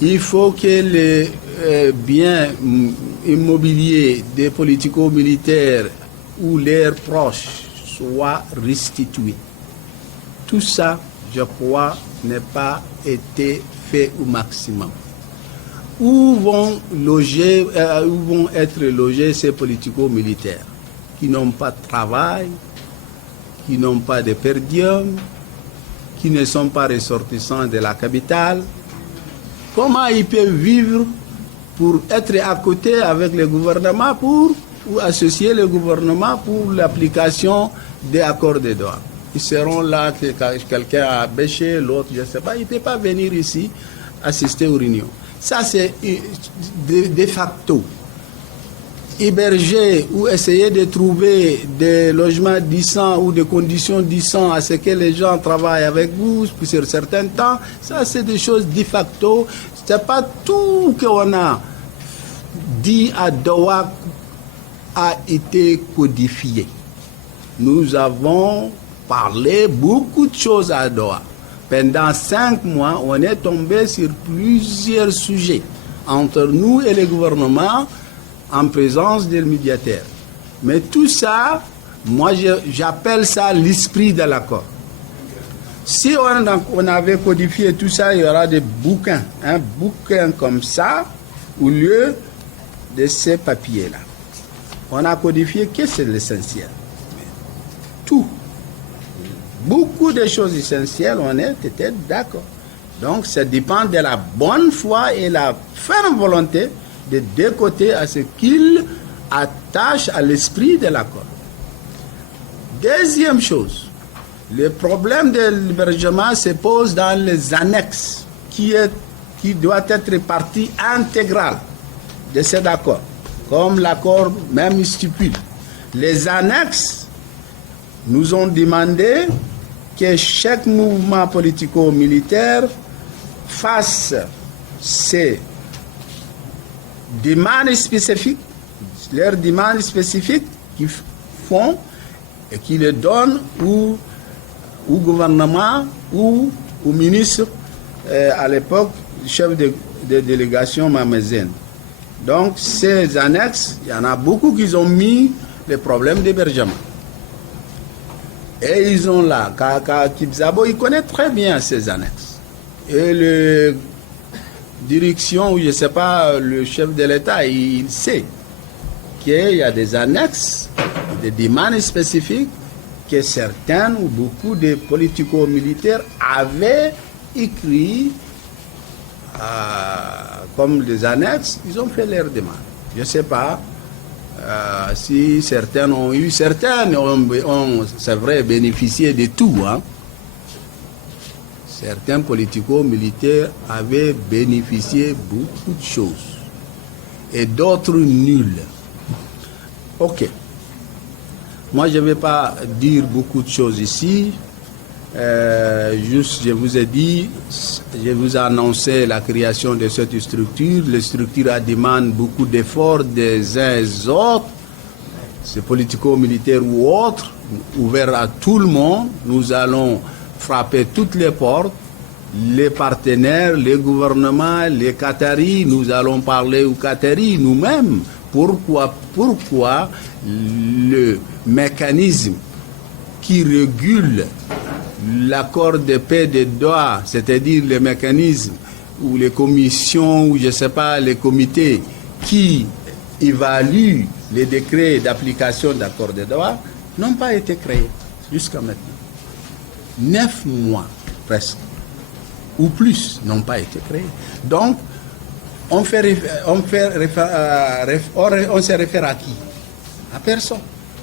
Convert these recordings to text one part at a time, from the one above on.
Il faut que les biens immobiliers des politico-militaires ou leurs proches soient restitués. Tout ça, je crois, n'a pas été fait au maximum. Où vont être logés ces politico-militaires qui n'ont pas de travail, qui n'ont pas de per diem, qui ne sont pas ressortissants de la capitale? Comment ils peuvent vivre pour être à côté avec le gouvernement ou associer le gouvernement pour l'application des accords de Doha? Ils seront là, que quelqu'un a bêché, l'autre, je ne sais pas, il ne peut pas venir ici assister aux réunions. Ça, c'est de facto. Héberger ou essayer de trouver des logements décents ou des conditions décentes à ce que les gens travaillent avec vous sur un certain temps, ça, c'est des choses de facto. Ce n'est pas tout qu'on a dit à Doha a été codifié. Nous avons parlé beaucoup de choses à Doha. Pendant 5 mois, on est tombé sur plusieurs sujets entre nous et le gouvernement en présence des médiateurs. Mais tout ça, moi j'appelle ça l'esprit de l'accord. Si on avait codifié tout ça, il y aura des bouquins, un bouquin comme ça, au lieu de ces papiers-là. On a codifié que c'est l'essentiel. Tout. Beaucoup de choses essentielles, on était d'accord. Donc, ça dépend de la bonne foi et la ferme volonté de deux côtés à ce qu'ils attachent à l'esprit de l'accord. Deuxième chose, le problème de l'hébergement se pose dans les annexes, qui doit être partie intégrale de cet accord, comme l'accord même stipule. Les annexes nous ont demandé que chaque mouvement politico-militaire fasse ses demandes spécifiques, leurs demandes spécifiques qu'ils font et qu'ils les donnent au gouvernement ou au ministre, à l'époque, chef de délégation Mamezène. Donc, ces annexes, il y en a beaucoup qui ont mis les problèmes d'hébergement. Et ils ont là, Kibzabo, il connaît très bien ces annexes. Et le direction, ou je ne sais pas, le chef de l'État, il sait qu'il y a des annexes, des demandes spécifiques que certains ou beaucoup de politico-militaires avaient écrit comme des annexes, ils ont fait leurs demandes. Je ne sais pas. Si certains ont eu, certains ont, c'est vrai, bénéficié de tout. Hein. Certains politico-militaires avaient bénéficié beaucoup de choses. Et d'autres nulles. Ok. Moi, je ne vais pas dire beaucoup de choses ici. Juste, je vous ai dit, je vous ai annoncé la création de cette structure. Les structures demandent beaucoup d'efforts des uns et des autres, c'est politico-militaire ou autres, ouvert à tout le monde. Nous allons frapper toutes les portes, les partenaires, les gouvernements, les Qataris. Nous allons parler aux Qataris nous-mêmes. Pourquoi le mécanisme qui régule l'accord de paix de Doha, c'est-à-dire les mécanismes ou les commissions ou je ne sais pas, les comités qui évaluent les décrets d'application d'accord de Doha, n'ont pas été créés jusqu'à maintenant. 9 mois presque, ou plus, n'ont pas été créés. Donc, on se réfère à qui? À personne.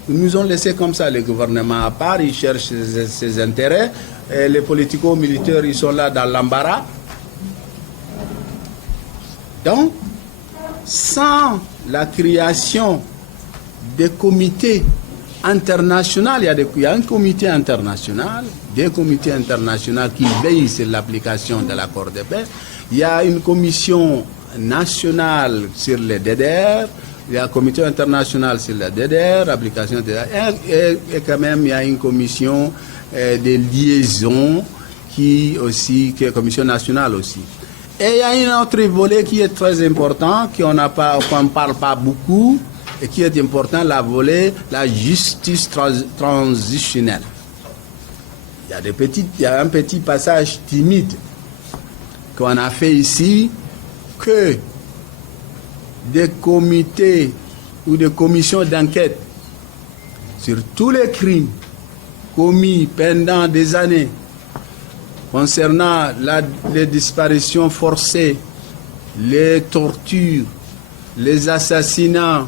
Ils nous ont laissé comme ça, les gouvernements à part, ils cherchent ses intérêts, et les politico-militaires, ils sont là dans l'embarras. Donc, sans la création des comités internationaux, il y a un comité international, des comités internationaux qui veillent sur l'application de l'accord de paix, il y a une commission nationale sur les DDR, il y a un comité international sur la DDR, l'application de DDR, et quand même il y a une commission de liaison qui est commission nationale aussi. Et il y a un autre volet qui est très important, qu'on ne parle pas beaucoup, et qui est important, la justice transitionnelle. Il y a un petit passage timide qu'on a fait ici, que des comités ou des commissions d'enquête sur tous les crimes commis pendant des années concernant les disparitions forcées, les tortures, les assassinats,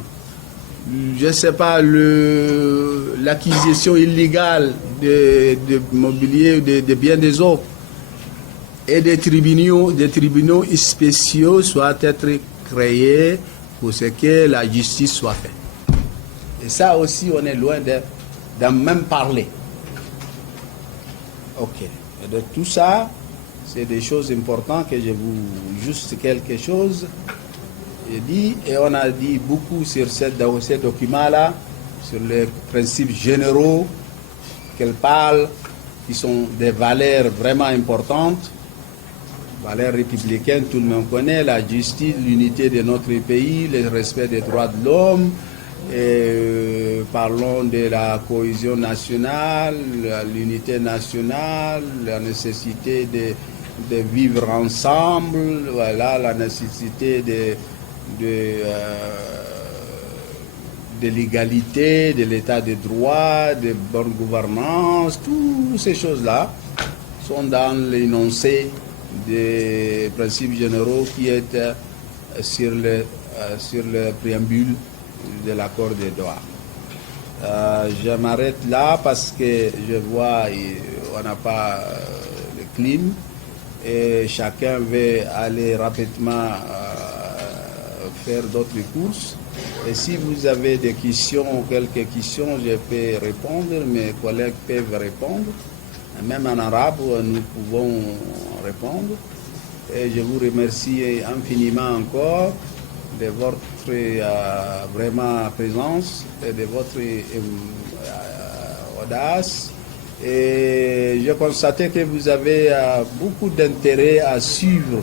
je ne sais pas, l'acquisition illégale de mobilier, de biens des autres, et des tribunaux spéciaux soient être créés pour ce que la justice soit faite. Et ça aussi, on est loin d'en même parler. Ok. Et de tout ça, c'est des choses importantes que je vous juste quelque chose dit, et on a dit beaucoup sur ces documents-là, sur les principes généraux qu'elle parle, qui sont des valeurs vraiment importantes, valeurs républicaines, tout le monde connaît, la justice, l'unité de notre pays, le respect des droits de l'homme, parlons de la cohésion nationale, l'unité nationale, la nécessité de vivre ensemble, voilà, la nécessité de l'égalité, de l'état de droit, de bonne gouvernance, toutes ces choses-là sont dans l'énoncé des principes généraux qui est sur le préambule de l'accord de Doha. Je m'arrête là parce que je vois on n'a pas le clim et chacun veut aller rapidement faire d'autres courses. Et si vous avez des questions, quelques questions, je peux répondre, mes collègues peuvent répondre. Même en arabe, nous pouvons répondre. Et je vous remercie infiniment encore de votre vraiment présence et de votre audace. Et je constate que vous avez beaucoup d'intérêt à suivre